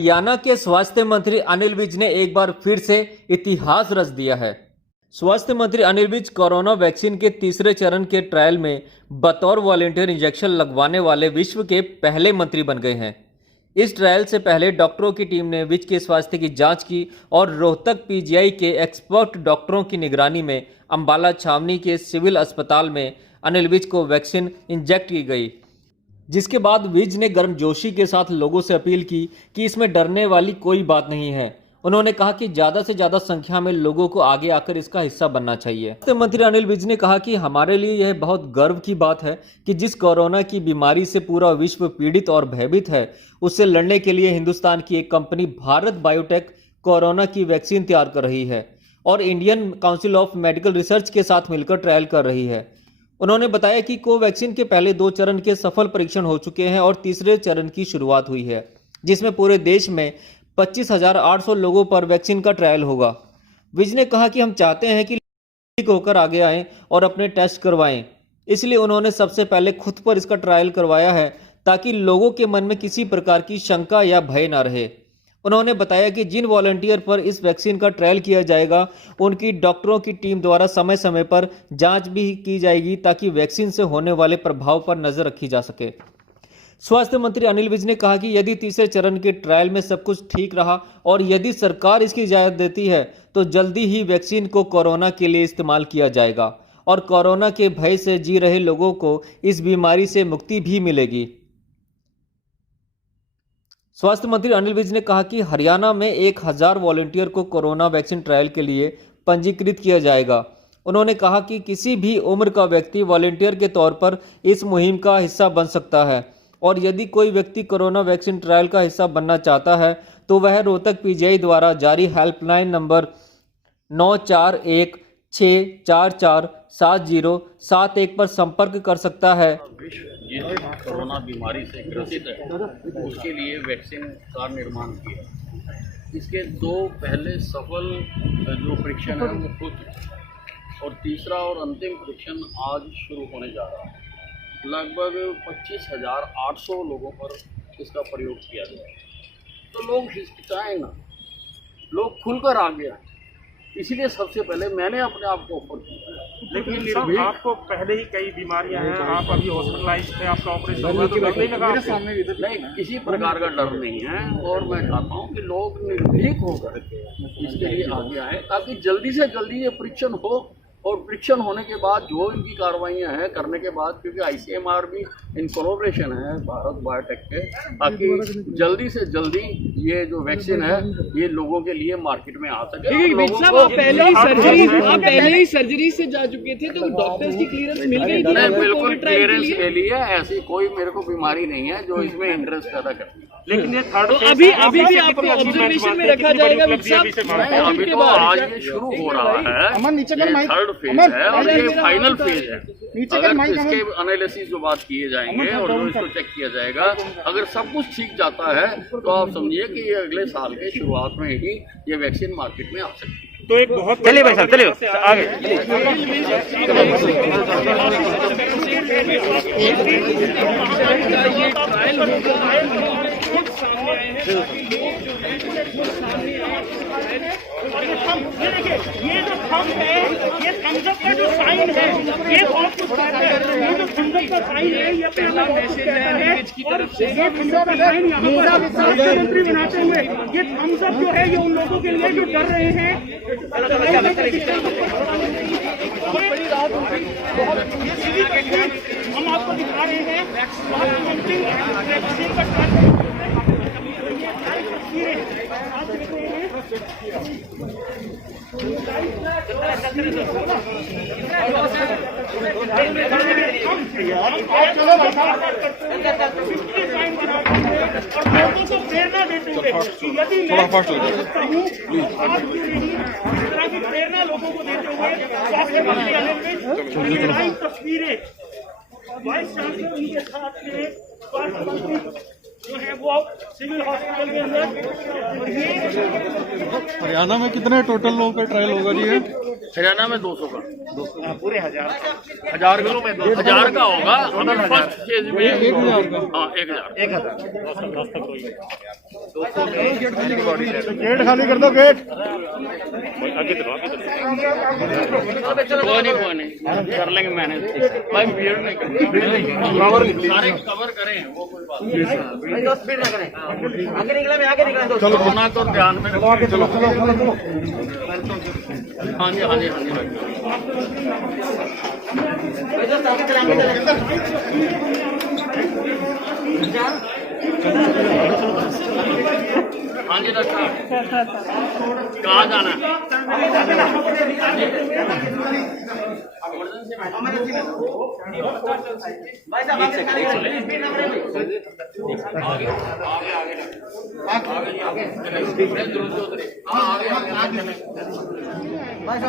हरियाणा के स्वास्थ्य मंत्री अनिल विज ने एक बार फिर से इतिहास रच दिया है। स्वास्थ्य मंत्री अनिल विज कोरोना वैक्सीन के तीसरे चरण के ट्रायल में बतौर वॉलंटियर इंजेक्शन लगवाने वाले विश्व के पहले मंत्री बन गए हैं। इस ट्रायल से पहले डॉक्टरों की टीम ने विज के स्वास्थ्य की जांच की और रोहतक पीजीआई के एक्सपर्ट डॉक्टरों की निगरानी में अंबाला छावनी के सिविल अस्पताल में अनिल विज को वैक्सीन इंजेक्ट की गई, जिसके बाद विज ने गर्मजोशी के साथ लोगों से अपील की कि इसमें डरने वाली कोई बात नहीं है। उन्होंने कहा कि ज्यादा से ज्यादा संख्या में लोगों को आगे आकर इसका हिस्सा बनना चाहिए। स्वास्थ्य मंत्री अनिल विज ने कहा कि हमारे लिए यह बहुत गर्व की बात है कि जिस कोरोना की बीमारी से पूरा विश्व पीड़ित और भयभीत है, उससे लड़ने के लिए हिंदुस्तान की एक कंपनी भारत बायोटेक कोरोना की वैक्सीन तैयार कर रही है और Indian council of medical research के साथ मिलकर ट्रायल कर रही है। उन्होंने बताया कि कोवैक्सीन के पहले 2 चरण के सफल परीक्षण हो चुके हैं और तीसरे चरण की शुरुआत हुई है, जिसमें पूरे देश में 25,800 लोगों पर वैक्सीन का ट्रायल होगा। विज ने कहा कि हम चाहते हैं कि ठीक होकर आगे आएं और अपने टेस्ट करवाएं, इसलिए उन्होंने सबसे पहले खुद पर इसका ट्रायल करवाया है ताकि लोगों के मन में किसी प्रकार की शंका या भय न रहे। उन्होंने बताया कि जिन वॉलंटियर पर इस वैक्सीन का ट्रायल किया जाएगा, उनकी डॉक्टरों की टीम द्वारा समय समय पर जांच भी की जाएगी ताकि वैक्सीन से होने वाले प्रभाव पर नजर रखी जा सके। स्वास्थ्य मंत्री अनिल विज ने कहा कि यदि तीसरे चरण के ट्रायल में सब कुछ ठीक रहा और यदि सरकार इसकी इजाजत देती है तो जल्दी ही वैक्सीन को कोरोना के लिए इस्तेमाल किया जाएगा और कोरोना के भय से जी रहे लोगों को इस बीमारी से मुक्ति भी मिलेगी। स्वास्थ्य मंत्री अनिल विज ने कहा कि हरियाणा में 1000 वॉलंटियर को कोरोना वैक्सीन ट्रायल के लिए पंजीकृत किया जाएगा। उन्होंने कहा कि किसी भी उम्र का व्यक्ति वॉलंटियर के तौर पर इस मुहिम का हिस्सा बन सकता है और यदि कोई व्यक्ति कोरोना वैक्सीन ट्रायल का हिस्सा बनना चाहता है तो वह रोहतक पीजीआई द्वारा जारी हेल्पलाइन नंबर 9416447071 पर संपर्क कर सकता है। जिस कोरोना बीमारी से ग्रसित है उसके लिए वैक्सीन का निर्माण किया। इसके 2 पहले सफल जो परीक्षण है वो हो चुके और तीसरा और अंतिम परीक्षण आज शुरू होने जा रहा है। लगभग 25,800 लोगों पर इसका प्रयोग किया गया। तो लोग हिचकिचाएं ना, लोग खुलकर आ गया, इसीलिए सबसे पहले मैंने अपने आप को ऑफर किया। लेकिन आपको पहले ही कई बीमारियां हैं, आप अभी हॉस्पिटलाइज्ड थे, आपका ऑपरेशन हुआ तो डर नहीं लगा? नहीं, किसी प्रकार का डर नहीं है और मैं चाहता हूं कि लोग निर्भीक होकर इसके लिए आगे आए ताकि जल्दी से जल्दी ये परीक्षण हो और परीक्षण होने के बाद जो इनकी कार्रवाइयाँ हैं करने के बाद, क्योंकि ICMR भी इन कोलैबोरेशन है भारत बायोटेक के, ताकि जल्दी से जल्दी ये जो वैक्सीन है ये लोगों के लिए मार्केट में आ सके। आप पहले ही सर्जरी से जा चुके थे तो डॉक्टर्स की क्लियरेंस मिल गई थी? नहीं, बिल्कुल क्लियरेंस ले लिया। ऐसी कोई मेरे को बीमारी नहीं है जो इसमें इंटरेस्ट पैदा करती है। लेकिन ये अभी भी आपको ऑब्जर्वेशन में रखा जाएगा? अभी तो आज ये शुरू हो रहा है, ये 3rd फेज है और ये फाइनल फेज है। अगर इसके एनालिसिस जो बात किए जाएंगे और जो इसको चेक किया जाएगा, अगर सब कुछ ठीक जाता है तो आप समझिए कि ये अगले साल के शुरुआत में ही ये वैक्सीन मार्केट में आ सकती है। तो एक बहुत चलिए भाई साहब, चलिए आगे। ये जो थंब है, ये थम्स अप का जो साइन है, ये बहुत कुछ है। ये जो थम्स अप का साइन है, ये पहला मैसेज है की तरफ से। ये थम्स अप का साइन यहाँ पर मुख्यमंत्री बनाते हुए, ये थम्स अप जो है ये उन लोगों के लिए जो डर रहे हैं। हम आपको दिखा रहे हैं मुख्यमंत्री वैक्सीन का लोगों को प्रेरणा देते हुए यदि मैं प्रेरणा लोगों को देते हुए स्वास्थ्य मंत्री अनिल विज तस्वीरें वाइस चांसलर उनके साथ में स्वास्थ्य मंत्री जो है वो सिविल हॉस्पिटल के अंदर। और ये हरियाणा में कितने टोटल लोगों का ट्रायल होगा जी? हरियाणा में 200 का, पूरे 1000 1000 किलो में 1000 का होगा। अभी फर्स्ट फेज में 1000 का। हाँ 1000। गेट खाली कर दो, गेट। कोई नहीं कर लेंगे मैनेज भाई, भीड़ नहीं करनी, सारे कवर करें वो कोई बात नहीं। चलो कोरोना तो ध्यान में रखो। चलो हाँ जी हाँ जी हाँ जी हाँ जी डॉक्टर कहाँ जाना है? भाई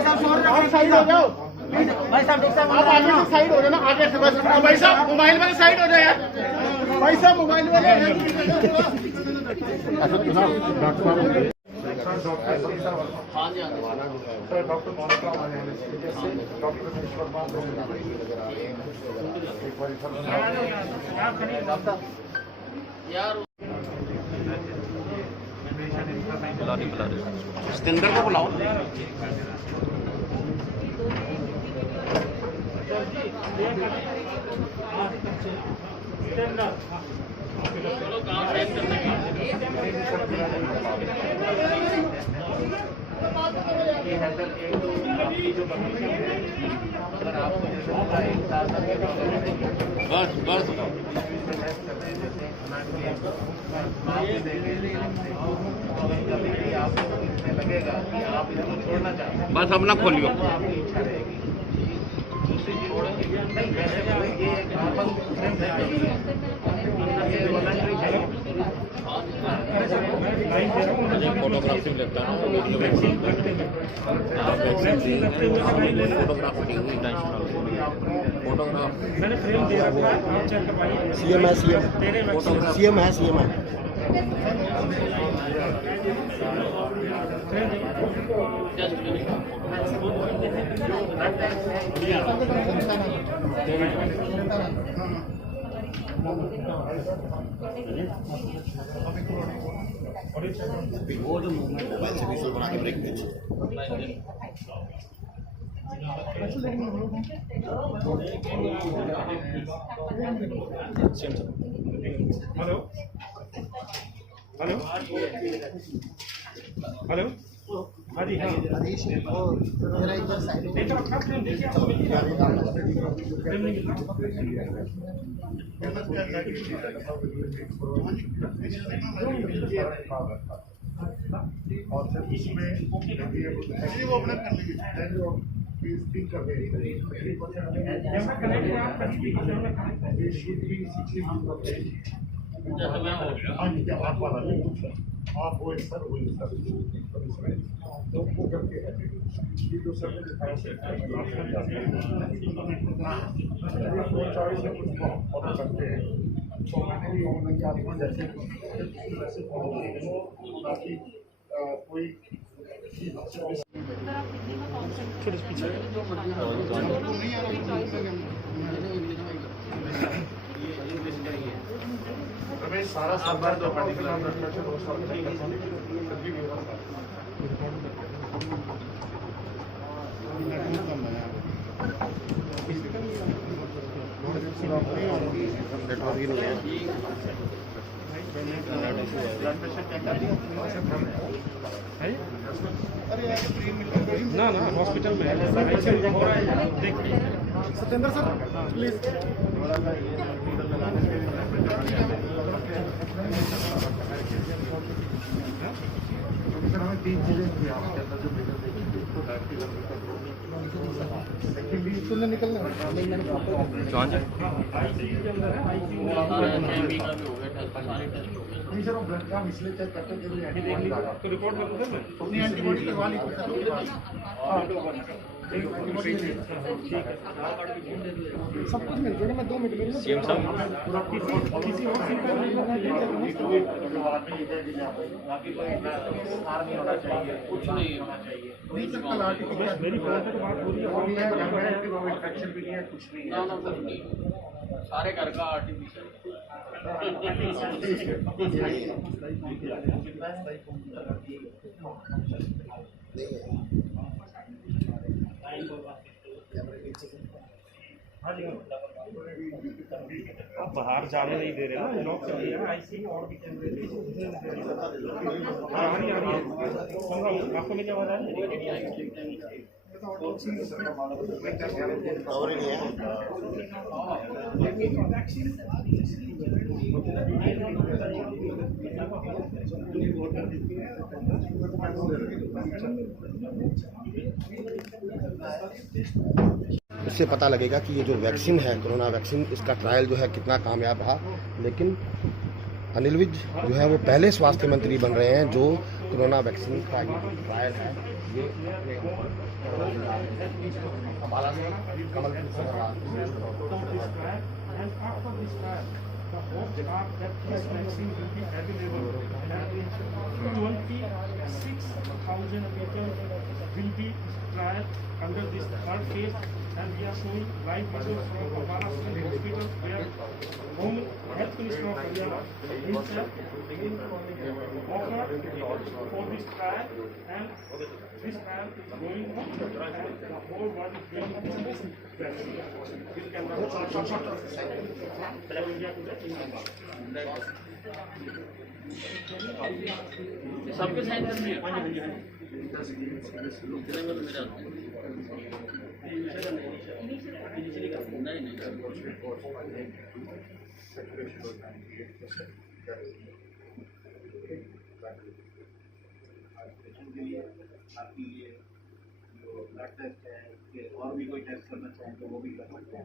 साहब साइड हो जाओ। भाई साहब आप आगे से साइड हो जाओ ना, आगे से बस। भाई साहब मोबाइल वाले साइड हो जाए यार। भाई साहब मोबाइल वाले हाँ जी डॉक्टर यार सिकंदर को बुलाओ। चलो काम सेट करने का। बस बस बस अपना खोलियो। फोटोग्राफी लगता है फोटोग्राफ मैंने फ्रेम दे रखा है, आप चेक करवाइए। सीएम है, सीएम है, सीएम है। वो जो मोबाइल से विजुअल बना के ब्रेक दीजिए। हेलो हेलो हेलो हाँ जी हाँ देखो अपना फ्रेम देखिए, आपको मिल गया फ्रेम नहीं मिला। और फिर उसमें वो अपना कर लेंगे आप वो सर तो वो करके जो सर ने दिखाया फॉलो करते हैं। तो मैंने भी ऑनलाइन आपको जैसे ताकि कोई रमेश सारा सरदार जो ना ना हॉस्पिटल में हो रहा है, देखिए सत्येंद्र सर प्लीज सर हमें 3 चीजें थी आपके अंदर जो मेजर देखिए निकलना नहीं सर, ब्लड का इसलिए चेक करते हैं तो रिपोर्ट में एंटीबॉडी लगवा ली। सब कुछ मिल जाएगा। मैं 2 मिनट में सीएम साहब किसी और सीट पर नहीं होना चाहिए। कुछ नहीं है। बस मेरी फोन पे तो बात हो रही है। इन्फेक्शन भी नहीं है, कुछ नहीं ना कुछ नहीं, सारे घर का आर्टिफिशियल। आप बाहर जाने नहीं दे रहे ना, लॉक कर दिया ना आईसी और भी कैमरे। आपको मेरी आवाज आ रही है? और नहीं है। इससे पता लगेगा कि ये जो वैक्सीन है, कोरोना वैक्सीन, इसका ट्रायल जो है कितना कामयाब रहा। लेकिन अनिल विज जो है वो पहले स्वास्थ्य मंत्री बन रहे हैं जो कोरोना वैक्सीन का ये ट्रायल है ये अम्बाला से कमलपुर से करवा। The hopes are that this vaccine will be available and 26,000 people will be tried under this third phase, and we are showing live videos from Ammala Civil Hospital where Home Health Minister of Haryana himself offered for this trial, and this trial is going on and the whole world is going to this vaccine. This camera सबके sign करनी है। नहीं नहीं और भी कोई test करना चाहें तो वो भी कर सकते हैं।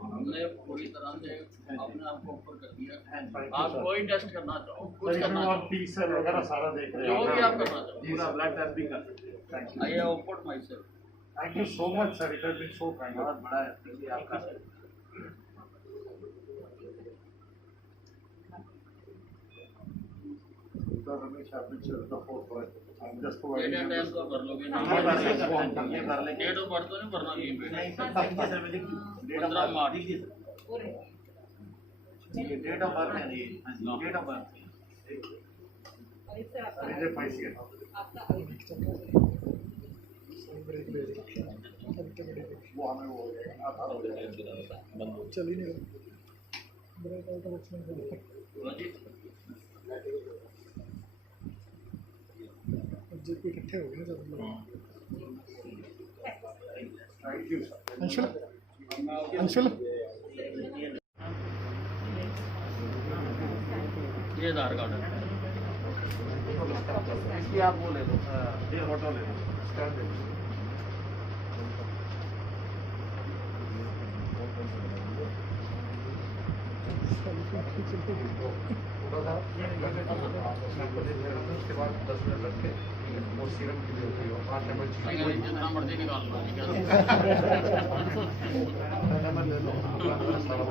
हमने पूरी तरह से अपने आप को ऊपर कर दिया। आप कोई टेस्ट करना चाहो, कुछ करना चाहो, टीसर वगैरह सारा देख रहे जो हैं, भी आप करना चाहो, पूरा ब्लड टेस्ट भी कर सकते हैं। Thank you, I open myself. Thank you so much sir, it has been so kind, बहुत बड़ा है आपका। तो हमेशा picture the photo just date and time तो भर लोगे ना, ये कर लेंगे। डेट ऑफ बर्थ तो नहीं भरना यहीं पे। नहीं sir, date of 15 March. Date of birth है ये, डेट ऑफ बर्थ मेरे पैसे वो हमें वो चल ही नहीं जेपी इकट्ठे हो गए सब लोग। Thank you sir. Anshul Anshul ये आधार कार्ड है। इसकी आप वो ले लो, ये फोटो ले लो, स्कैन ले लो। उसके बाद 10 मिनट रख के वो सीरम के लिए होती है 5 नंबर जितना मर्जी निकाल लो। नंबर ले लो, सारा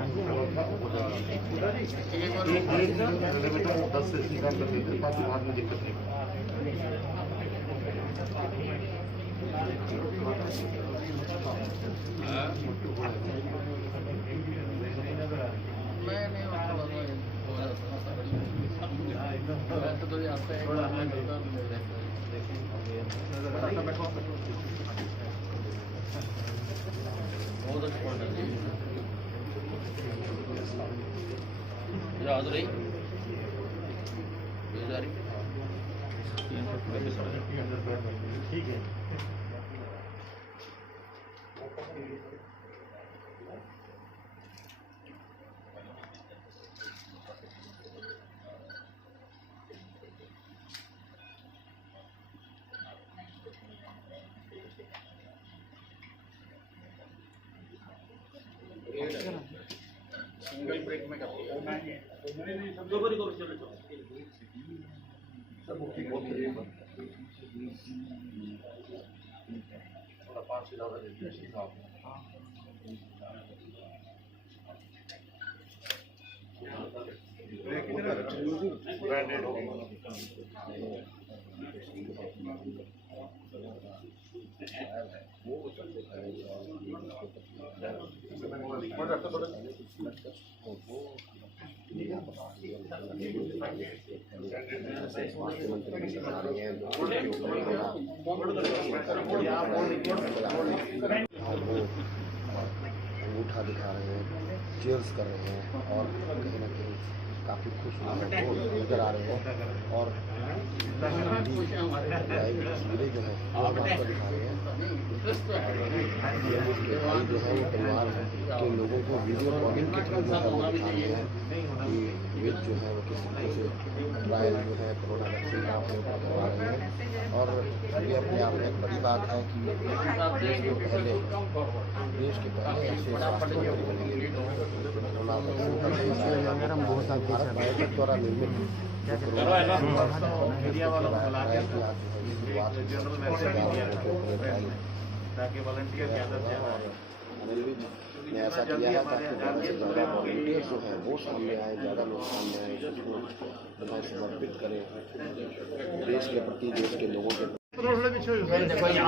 लिमिट 10 से सीधा कर देते हैं ताकि बाद में दिक्कत नहीं। याद रही ठीक है। सिंगल ब्रेक में करती है। था 5 से ज़्यादा निर्देश था ब्रांडेड हो स्वास्थ्य मंत्री भी बता रहे हैं अंगूठा दिखा रहे हैं, चीयर्स कर रहे हैं और कहीं ना कहीं काफ़ी खुश नजर आ रहे हैं और तस्वीरें जो है आपको दिखा रहे हैं भाई जो है वो परिवार के लोगों को वीडियो कॉलिंग के थ्रू जो है वो दिखा रहे हैं कि वे जो है वो किस तरह से ट्रायल जो है कोरोना वैक्सीन का अपने ऊपर करवा रहे हैं और ये अपने आप में एक बड़ी बात है कि देश के पहले ऐसे स्वास्थ्य मंत्री बनेंगे कोरोना वैक्सीन भारत बायोटेक द्वारा निर्मित अनिल विज ने ऐसा किया है ताकि ज़्यादा से ज़्यादा वॉलंटियर्स जो हैं वो सामने आए, ज़्यादा लोग सामने आए, उसको अपना समर्पित करें देश के प्रति, देश के लोगों के परीक्षा